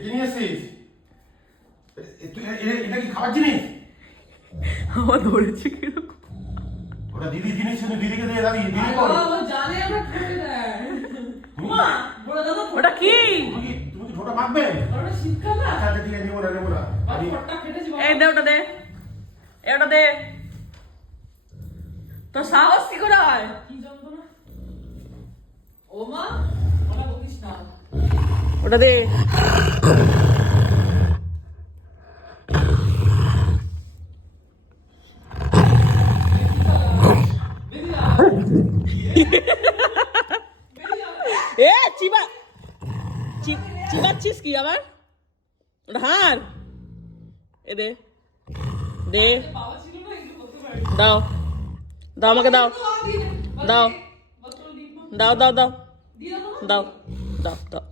কি নিয়ে এসেছিস? এটা কি খাবার জিনিস? আমার ধরেছে কিরকম। ওটা দিদি জিনিস ছিল, দিদিকে দিয়ে দাঁড়িয়ে দিদি কর। জানে আমরা ঠকে দেয়। বড় দাদা ওটা কি? তুমি কি ছোটা মাখবে? ওটা শীতকাল না? আচ্ছা ঠিক আছে, নেবো না। আমি ফটটা কেটেছি বাবা। এই দে ওটা দে, ওটা দে। তোর সাহস কি করে হয়? কি যন্ত্রণা? ও মা, ওটা বলিস না। ওটা দে। এ চিবাচ্ছিস কি আবার? ওটা হার। এ দে দে, বাবা ছিল না, একটু করতে পারি। দাও দাও আমাকে দাও, দাও বোতল দিই। দাও দাও দাও দিয়ে দাও। দাও দাও দাও।